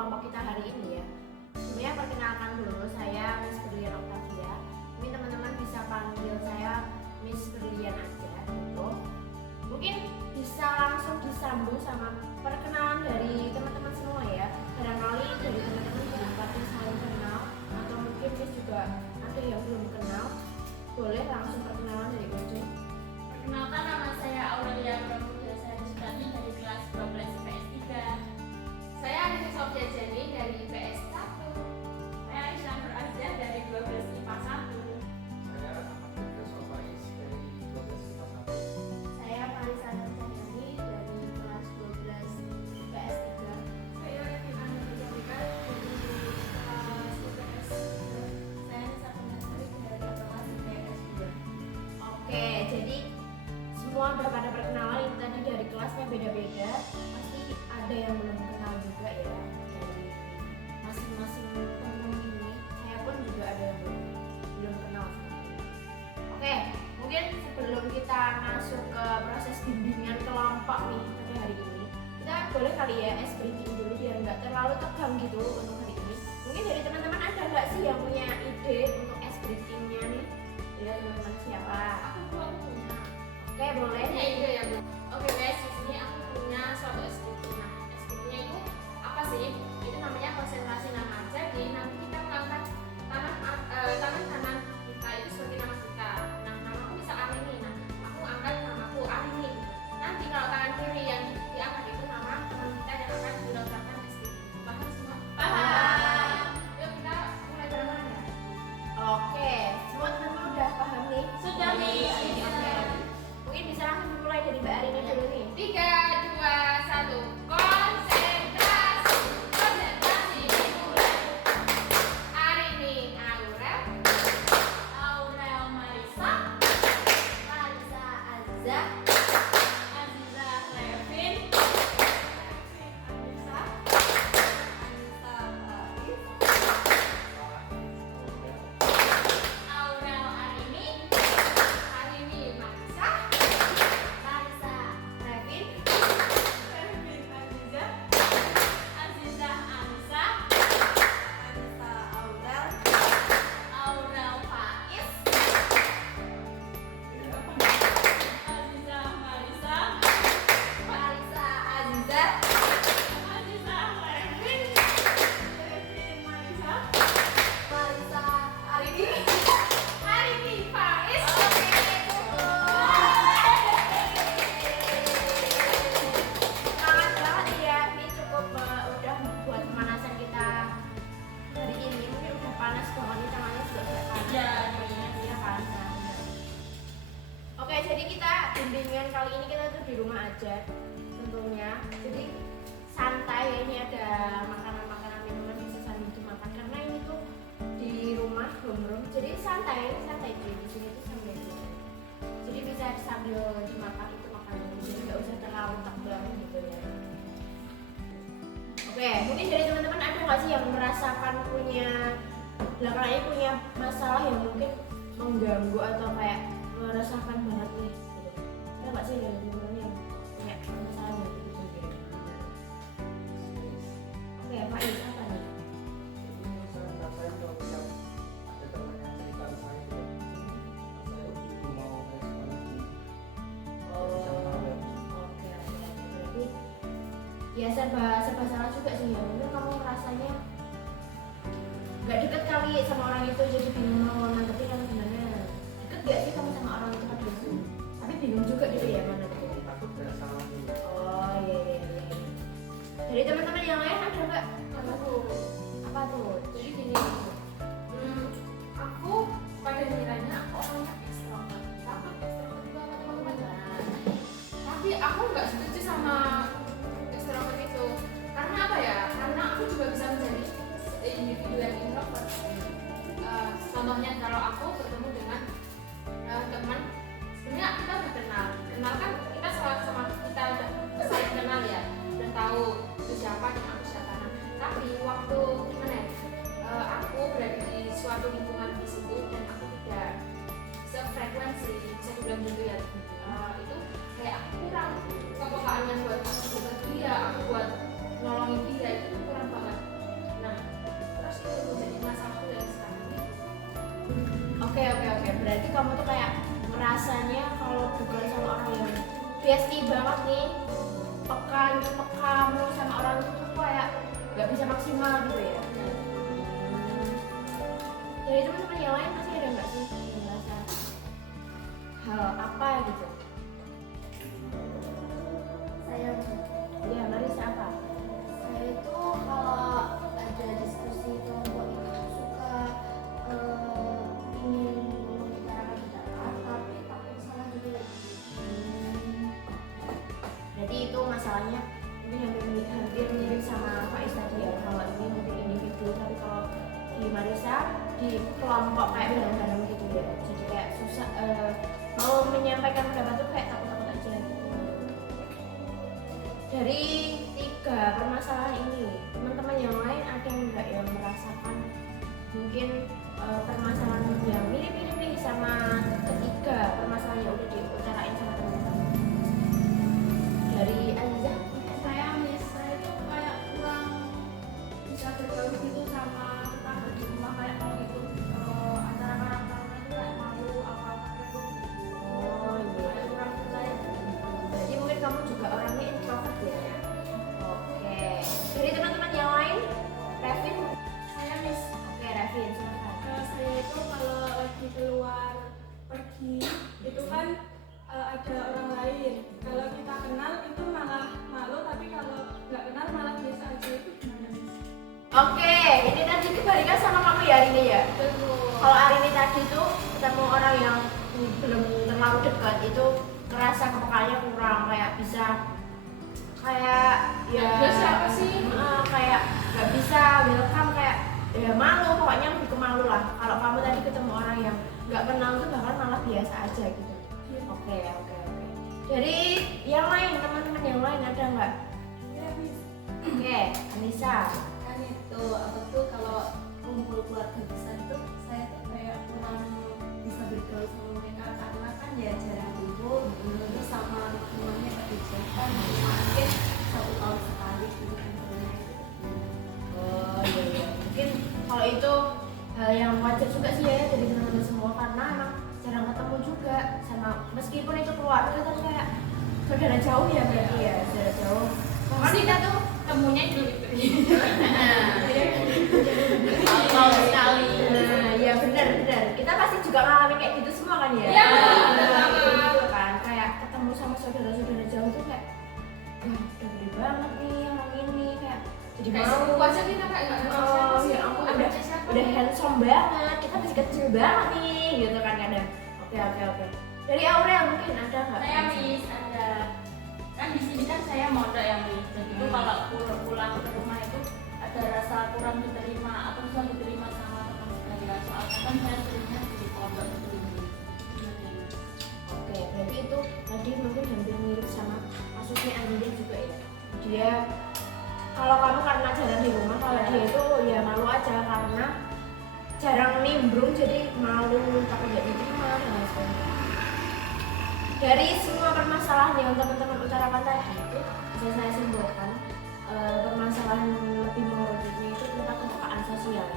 kelompok kita hari ini ya. Sebenarnya perkenalkan dulu, saya Miss Berlian Octavia. Ini teman-teman bisa panggil saya Miss Berlian aja gitu. Mungkin bisa langsung disambung sama perkenalan dari teman-teman semua ya. Barangkali dari teman-teman belum pada saling kenal atau mungkin Miss juga ada yang belum kenal. Boleh langsung perkenalan dari ujung. Perkenalkan, nama saya Aurelia Pramudia Sari dari kelas 12 IPS 3. Saya Anissa Sofia Jenny dari IPS 1. Saya Aisyah Nur Azhar dari 12 IPA 1. Saya Ahmad Sofais dari 12 IPA 1. Saya Marisa Nurjani dari kelas 12 IPS 3. Saya Rina Nurjabika dari kelas IPS 3. Saya Nisa Purnasari dari kelas IPS 2. Oke, jadi semua udah pada perkenalan. Itu tadi dari kelasnya beda-beda. Pasti ada yang belum kenal juga ya dari masing-masing temen ini. Saya pun juga ada yang belum kenal sama dia. Oke, mungkin sebelum kita masuk ke proses bimbingan kelompok nih pada hari ini, kita boleh kali ya ice breaking dulu biar nggak terlalu tegang gitu untuk hari ini. Mungkin dari teman-teman ada nggak sih yang punya ide untuk ice breakingnya nih? Ya teman-teman siapa? Aku punya. Oke, boleh Punya nih. ide ya, Bu. Oke guys, di sini aku punya suatu SPP. Nah, SPP-nya itu apa sih? Itu namanya konsentrasi nama. Jadi nanti kita mengangkat tangan kanan kita itu sebagai nama kita. Nah, namaku bisa Arini. Nah, aku angkat namaku Arini. Nanti kalau tangan kiri yang diangkat itu nama teman kita yang akan dilontarkan SPP. Paham semua? Paham. Yuk kita mulai bareng-bareng ya. Oke, semua teman-teman udah paham nih? Sudah, Miss. Oke. Mungkin bisa langsung mulai dari Mbak Arini dulu nih. 3, 2, 1. Konsentrasi. Konsentrasi dimulai. Arini Aurel. Aurel Marisa. Marisa Azza. Aziza Levin. Anissa. Anissa Faris. Aurel Arini. Arini Marisa. Marisa Revin. Levin Aziza. Aziza Anissa. Anissa Aurel. Aurel Faiz. Aziza Marisa. Marisa Aziza. Aziza Levin. Levin Marisa. Marisa Arini. Arini Faiz. Semangat banget ya, ini cukup udah buat pemanasan kita hari ini. Mungkin udah panas banget nih, tangannya juga udah panas. Ya, Iya kan. Oke, jadi kita bimbingan kali ini kita tuh di rumah aja tentunya. Jadi santai ya, ini ada makanan-makanan minuman bisa sambil dimakan karena ini tuh di rumah homeroom. Jadi santai di sini tuh sambil jadi bisa sambil dimakan itu makanan. Jadi nggak usah terlalu tegang gitu ya. Oke, mungkin dari teman-teman ada nggak sih yang merasakan belakangan ini punya masalah yang mungkin mengganggu atau kayak merasakan banget nih gitu. Ada nggak sih dari teman-teman yang punya masalah yang gitu juga? Oke, Pak Is, apa nih? Itu saya ngerasain kalau tiap ada teman yang cerita ke saya gitu, saya itu mau respon lagi. Oke. Berarti ya serba salah juga sih ya. Mungkin kamu rasanya nggak deket kali sama orang itu, jadi bingung mau nanggepin kan sebenarnya deket gak sih kamu sama orang itu kan bingung. Tapi bingung juga gitu ya mana tuh. Takut ada salah dulu. Oh iya. Dari teman-teman yang lain ada nggak? Apa tuh? Jadi gini, aku pada kiranya aku orangnya ekstrovert. Takut ekstrovert itu apa teman-teman? Tapi aku nggak setuju sama ekstrovert itu. Karena apa ya? Karena aku juga bisa menjadi individu yang introvert. Contohnya kalau aku bertemu dengan teman, sebenarnya kita udah kenal kan kita sama kita udah saling kenal ya, udah tahu itu siapa dan aku siapa. Nah, tapi waktu gimana ya? Aku berada di suatu lingkungan di situ dan aku tidak sefrekuensi, bisa dibilang gitu ya. Itu kayak aku kurang kepekaan buat dia, aku buat nolongin dia itu kurang banget. sih kamu tuh kayak ngerasanya kalau bukan sama orang yang bestie banget nih, pekamu sama orang itu tuh kayak nggak bisa maksimal gitu ya. Dari teman-teman yang lain pasti ada nggak sih yang merasa hal apa gitu? Saya Ya, Marisa apa? saya itu kalau ada diskusi kelompok itu suka ingin mengutarakan pendapat tapi takut salah dulu. Jadi itu masalahnya mungkin hampir mirip sama Faiz tadi ya. Kalau ini mungkin individu, tapi kalau di Marisa di kelompok kayak bareng-bareng gitu ya. Jadi kayak susah mau menyampaikan pendapat tuh kayak takut-takut aja gitu. Dari 3 permasalahan ini, teman-teman yang lain ada nggak yang merasakan mungkin permasalahan yang mirip-mirip nih sama ketiga permasalahan yang udah diutarain sama teman-teman? Dari Aziza? Saya itu kayak kurang bisa bergaul gitu sama tetangga di rumah kayak mau gitu antara karakternya itu kayak malu apa-apa gitu. Oh iya. Kayak kurang percaya. Jadi mungkin kamu juga orangnya introvert ya? Oke. Dari teman-teman yang lain, Revin? Saya Miss, Oke, Revin, silakan. saya itu kalau lagi keluar pergi itu kan ada orang lain. Kalau kita kenal itu malah malu, tapi kalau nggak kenal malah biasa aja. Itu gimana Miss? Oke, ini tadi kebalikan sama kamu ya Arini ya? Kalau Arini tadi tuh ketemu orang yang belum terlalu dekat itu ngerasa kepekanya kurang, kayak bisa kayak ya Dia siapa sih? kayak nggak bisa welcome, kayak ya malu, pokoknya lebih ke malu lah. Kalau kamu tadi ketemu orang yang nggak kenal tuh bahkan malah biasa aja gitu. Oke. Dari yang lain, teman-teman yang lain ada nggak? Ya Miss, Oke, Anissa. kan itu apa tuh kalau kumpul keluarga besar tuh saya tuh kayak kurang bisa bergaul sama mereka karena kan ya jarang kumpul, terus sama rumahnya kebijakan mungkin 1 tahun sekali gitu kumpulnya. Oh iya. Mungkin kalau itu hal yang wajar juga sih ya dari teman-teman semua, karena emang jarang ketemu juga sama, meskipun itu keluarga kan kayak saudara jauh ya berarti ya, saudara jauh. Bahkan kita tuh temunya Idul Fitri. tahu sekali. Nah, ya benar. Kita pasti juga ngalamin kayak gitu semua kan ya? Iya, Gitu kan, kayak ketemu sama saudara-saudara jauh tuh kayak udah gede banget nih orang ini, kayak jadi Kayak mau sepupu aja kita kayak nggak kenal siapa sih. ya ampun, Nggak udah baca siapa. handsome banget, kita masih kecil banget nih gitu kan kadang. Oke. Dari Aurel mungkin ada nggak? Saya Miss, ada kan di sini kan saya mondok ya Miss. Jadi itu kalau pulang ke rumah itu ada rasa kurang diterima atau susah diterima sama teman saya. Soalnya kan saya seringnya di pondok itu. Oke, berarti itu tadi mungkin hampir mirip sama kasusnya Anindya juga ya. Dia kalau kamu karena jarang di rumah, kalau dia itu ya malu aja karena jarang nimbrung, jadi malu takut nggak diterima dan lain sebagainya. Dari semua permasalahan yang teman-teman utarakan tadi itu bisa saya simpulkan permasalahan lebih mengerucutnya itu tentang kepekaan sosial.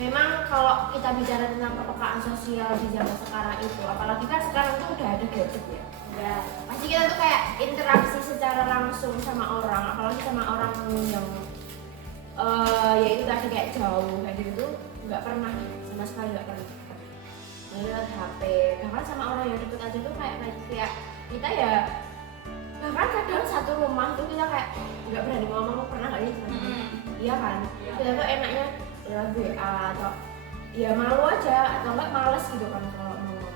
Memang kalau kita bicara tentang kepekaan sosial di zaman sekarang itu, apalagi kan sekarang tuh udah ada gadget ya. Ya, pasti kita tuh kayak interaksi secara langsung sama orang, apalagi sama orang yang ya itu tadi kayak jauh kayak gitu tuh nggak pernah, sama sekali nggak pernah. Lewat HP, bahkan sama orang yang deket aja tuh kayak kita ya, bahkan kadang satu rumah tuh kita kayak nggak berani ngomong, pernah nggak sih teman-teman? Iya kan, kita tuh enaknya lewat WA atau ya malu aja atau enggak males gitu kan kalau mau ngomong.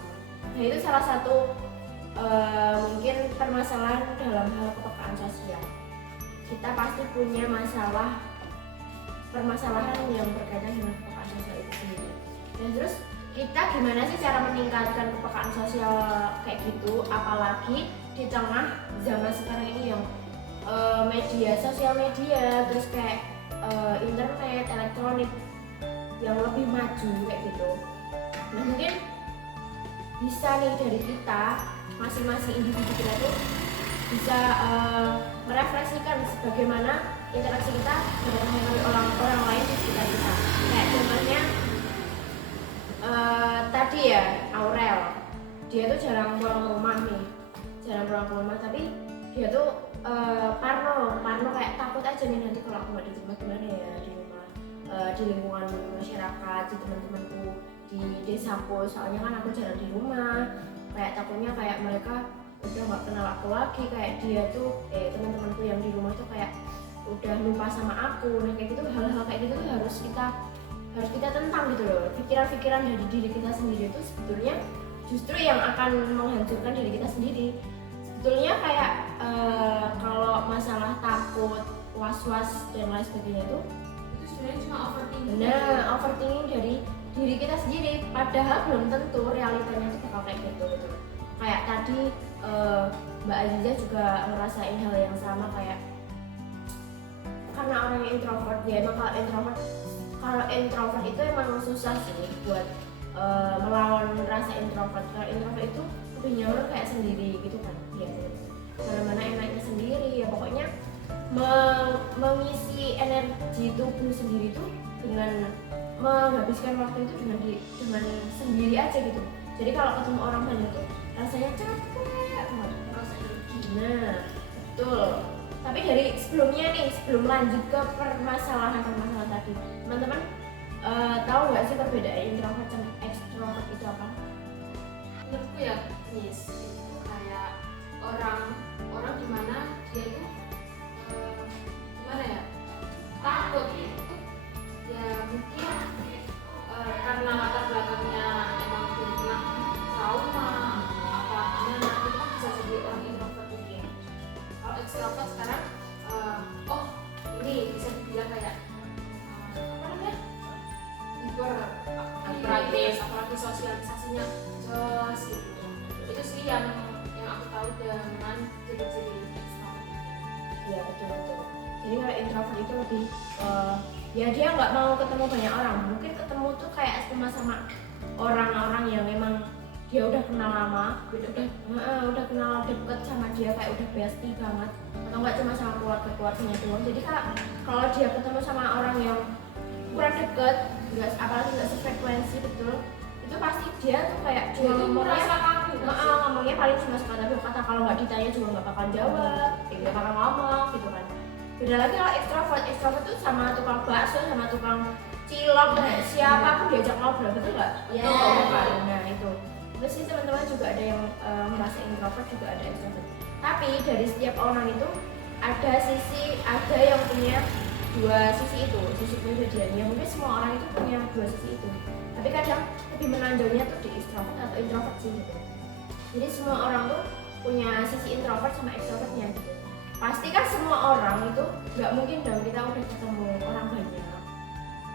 Nah itu salah satu mungkin permasalahan dalam hal kepekaan sosial. Kita pasti punya permasalahan yang berkaitan dengan kepekaan sosial itu sendiri. Dan terus kita gimana sih cara meningkatkan kepekaan sosial kayak gitu, apalagi di tengah zaman sekarang ini yang sosial media, terus kayak internet, elektronik yang lebih maju kayak gitu. Nah mungkin bisa nih dari kita masing-masing individu kita tuh bisa merefleksikan bagaimana interaksi kita dengan orang lain di sekitar kita. Kayak contohnya tadi ya Aurel, dia tuh jarang pulang rumah nih, jarang pulang ke rumah, tapi dia tuh parno kayak takut aja nih nanti kalau aku nggak diterima gimana ya di rumah, di lingkungan masyarakat, di teman-temanku, di desaku, soalnya kan aku jarang di rumah, kayak takutnya kayak mereka udah nggak kenal aku lagi, kayak dia tuh teman-temanku yang di rumah tuh kayak udah lupa sama aku. Nah kayak gitu, hal-hal kayak gitu tuh harus kita tentang gitu loh. Pikiran-pikiran dari diri kita sendiri itu sebetulnya justru yang akan menghancurkan diri kita sendiri. Sebetulnya kayak kalau masalah takut, was-was dan lain sebagainya itu sebenarnya cuma overthinking. nah overthinking dari diri kita sendiri, padahal belum tentu realitanya itu bakal kayak gitu. Kayak tadi Mbak Aziza juga ngerasain hal yang sama, kayak karena orang yang introvert, ya emang kalau introvert itu emang susah sih buat melawan rasa introvert. Kalau introvert itu lebih nyaman kayak sendiri gitu kan, biasanya mana-mana enaknya sendiri ya, pokoknya mengisi energi tubuh sendiri itu dengan menghabiskan waktu itu dengan sendiri aja gitu. Jadi kalau ketemu orang banyak tuh rasanya capek banget. Nah betul. Tapi dari sebelumnya nih, sebelum lanjut ke permasalahan tadi, teman-teman tahu nggak sih perbedaan introvert dan extrovert itu apa? Menurutku ya Miss, itu kayak orang dimana dia itu gimana ya, takut itu ya mungkin karena latar belakangnya emang dia pernah trauma apa gimana, itu kan bisa jadi orang introvert mungkin. Kalau extrovert sekarang ini bisa dibilang kayak apa namanya, hyperaktif, apalagi sosialisasinya jos gitu. Itu sih yang aku tahu dengan ciri-ciri extrovert. Ya betul. Jadi kalau introvert itu lebih ya dia nggak mau ketemu banyak orang, mungkin ketemu tuh kayak sama orang-orang yang memang dia udah kenal lama, udah kenal deket sama dia, kayak udah bestie banget, atau nggak cuma sama keluarganya doang. Jadi kalau dia ketemu sama orang yang kurang deket, apalagi nggak sefrekuensi betul, itu pasti dia tuh kayak cuma ngomongnya paling cuma sekata dua kata, kalau nggak ditanya juga nggak bakal jawab, nggak bakal ngomong gitu kan. Beda lagi kalau extrovert tuh sama tukang bakso, sama tukang cilok, siapapun diajak ngobrol, betul nggak? Iya. Nah itu. Terus sih teman-teman juga ada yang merasa introvert, juga ada extrovert. Tapi dari setiap orang itu ada yang punya dua sisi itu, sisi pribadiannya. Mungkin semua orang itu punya dua sisi itu. Tapi kadang lebih menonjolnya tuh di extrovert atau introvert sih gitu. Jadi semua orang tuh punya sisi introvert sama extrovertnya gitu. Pasti kan semua orang itu nggak mungkin dong kita udah ketemu orang banyak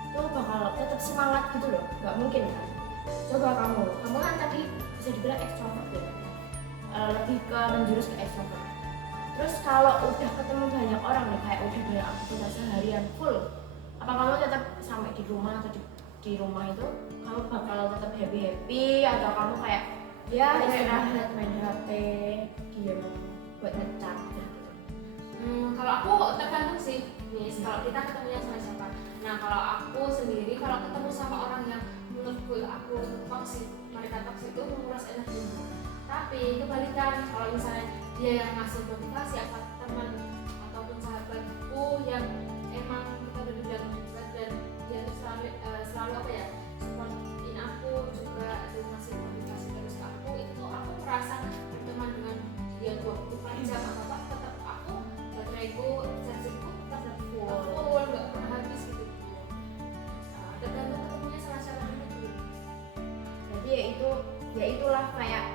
itu bakal tetap semangat gitu loh, nggak mungkin kan. Coba kamu kan tadi bisa dibilang extrovert ya, lebih ke menjurus ke extrovert. Terus kalau udah ketemu banyak orang nih, kayak udah banyak aktivitas seharian full, apa kamu tetap sampai di rumah atau di rumah itu kamu bakal tetap happy atau kamu kayak ya istirahat, main HP, diam buat ngecat gitu? Kalau aku tergantung sih, Miss, kalau kita ketemunya sama siapa. Nah kalau aku sendiri, kalau ketemu sama orang yang menurutku aku toksik, mereka toksik itu menguras energi. Tapi kebalikan, kalau misalnya dia yang ngasih motivasi, apa teman ataupun sahabatku yang emang kita udah bilang dekat dan dia tuh selalu apa ya, supportin aku juga, dan ngasih motivasi terus ke aku, itu aku merasa berteman dengan dia 24 jam apa tetap aku bateraiku, chargerku tetap full, nggak pernah habis gitu. Tergantung ketemunya sama siapa dulu. Jadi ya itulah kayak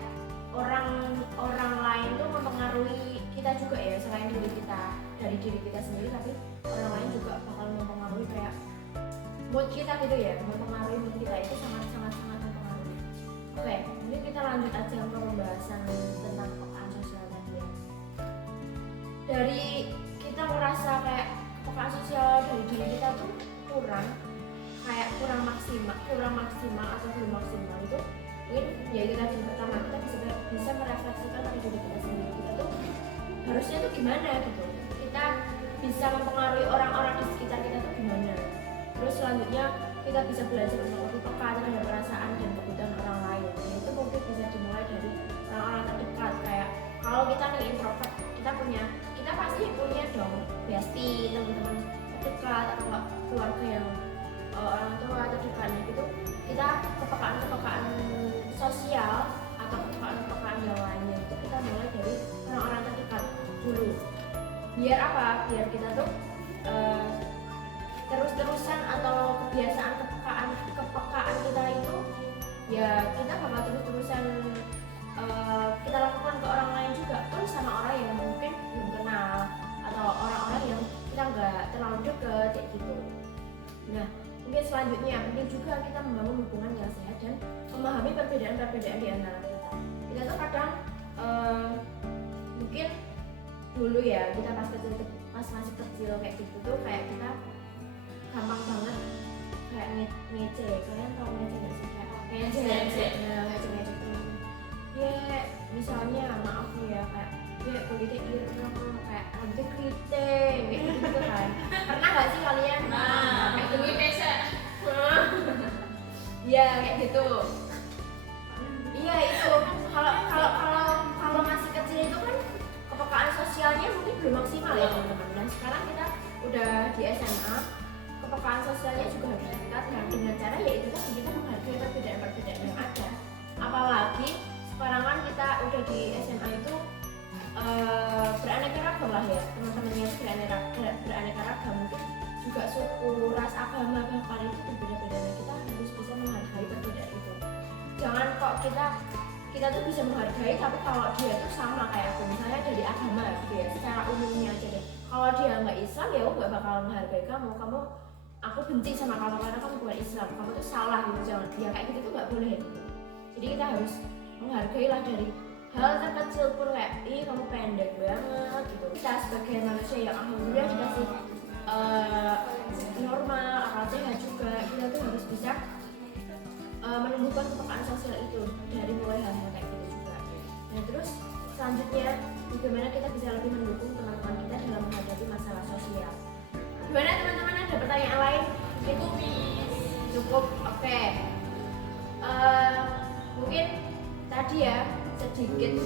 orang lain tuh mempengaruhi kita juga ya, selain dari diri kita sendiri, tapi orang lain juga bakal mempengaruhi kayak mood kita gitu ya, mempengaruhi mood kita, itu sangat mempengaruhi. Oke, ini kita lanjut aja ke pembahasan tentang kepekaan sosial tadi ya. Dari kita ngerasa kayak kepekaan sosial dari diri kita tuh kurang maksimal atau belum maksimal, itu mungkin ya itu tadi pertama, kita bisa merefleksikan pada diri kita sendiri, kita tuh harusnya tuh gimana gitu, kita bisa mempengaruhi orang-orang di sekitar kita tuh gimana. Terus selanjutnya kita bisa belajar untuk lebih peka terhadap perasaan dan kebutuhan orang lain. Nah, itu mungkin bisa dimulai dari orang-orang terdekat. Kayak kalau kita nih introvert, kita pasti punya dong bestie, teman-teman terdekat atau keluarga yang orang tua terdekat. Nah, gitu kita kepekaan sosial atau kepekaan yang lainnya itu kita mulai dari orang-orang terdekat dulu. Biar apa? Biar kita tuh terus-terusan atau kebiasaan kepekaan kita itu ya kita bakal terus-terusan kita lakukan ke orang lain juga, pun sama orang yang mungkin belum kenal atau orang-orang yang kita nggak terlalu deket kayak gitu. Nah, mungkin selanjutnya penting juga kita membangun hubungan yang sehat dan memahami perbedaan-perbedaan di antara kita. Kita tuh kadang mungkin dulu ya kita pas masih kecil kayak gitu tuh kayak kita gampang banget kayak ngece. Kalian tau ngece nggak sih? Kayak ngece temen. Ya misalnya maaf nih ya kayak ya kulitnya ireng, kayak rambutnya keriting gitu kan. Pernah nggak sih kalian? Kayak gue pesa. Iya kayak gitu. Iya itu kalau masih kecil itu kan kepekaan sosialnya mungkin belum maksimal ya teman-teman. Dan sekarang kita udah di SMA, kepekaan sosialnya juga harus ditingkatkan dengan cara yaitu tadi kita menghargai perbedaan-perbedaan yang ada. Apalagi sekarang kan kita udah di SMA itu beraneka ragam lah ya, teman-temannya itu beraneka ragam, mungkin juga suku, ras, agama bahkan itu berbeda-beda. Nah, kita harus bisa menghargai perbedaan itu. Jangan kok kita tuh bisa menghargai tapi kalau dia tuh sama kayak aku, misalnya dari agama gitu ya, secara umumnya aja deh. Kalau dia nggak Islam ya aku nggak bakal menghargai kamu, aku benci sama kamu karena kamu bukan Islam, kamu tuh salah gitu. Jangan ya kayak gitu tuh nggak boleh. Jadi kita harus menghargai lah dari hal terkecil pun, kayak ih kamu pendek banget gitu. Kita sebagai manusia yang alhamdulillah dikasih normal, akal sehat juga, kita tuh harus bisa menumbuhkan kepekaan sosial itu dari mulai hal-hal kayak gitu juga. Nah terus selanjutnya bagaimana kita bisa lebih mendukung teman-teman kita dalam menghadapi masalah sosial. Gimana teman-teman, ada pertanyaan lain? Cukup? Oke. Mungkin tadi ya sedikit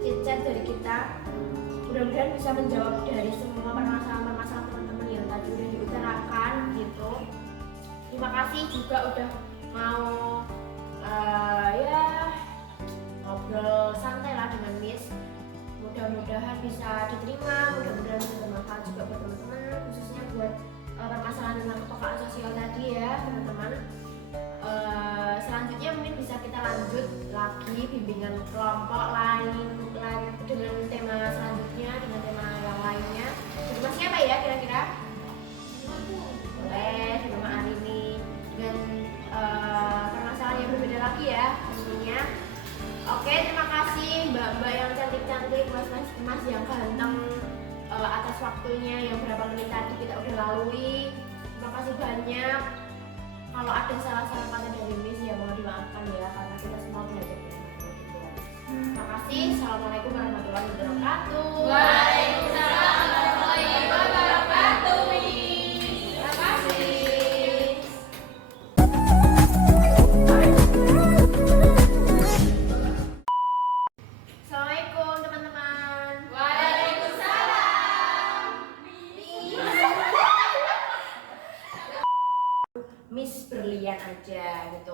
chit-chat dari kita, mudah-mudahan bisa menjawab dari semua permasalahan teman-teman yang tadi udah diutarakan gitu. Terima kasih juga udah mau ya ngobrol santai lah dengan Miss. Mudah-mudahan bisa diterima, mudah-mudahan bisa bermanfaat juga buat teman-teman, khususnya buat permasalahan tentang kepekaan sosial tadi ya teman-teman. Selanjutnya mungkin bisa kita lanjut lagi bimbingan kelompok lain dengan tema selanjutnya, dengan tema yang lainnya. Tema siapa ya kira-kira? Boleh di rumah Arini dengan permasalahan yang berbeda lagi ya tentunya. Oke, terima kasih mbak-mbak yang cantik-cantik, mas yang ganteng atas waktunya yang berapa menit tadi kita udah lalui. Terima kasih banyak. Kalau ada salah-salah kata dari Miss ya mohon dimaafkan ya, karena kita semua belajar bersama gitu. Terima kasih. Assalamualaikum warahmatullahi wabarakatuh. Waalaikumsalam warahmatullahi wabarakatuh. Terima kasih. Assalamualaikum teman-teman. Waalaikumsalam. Miss berlian aja gitu.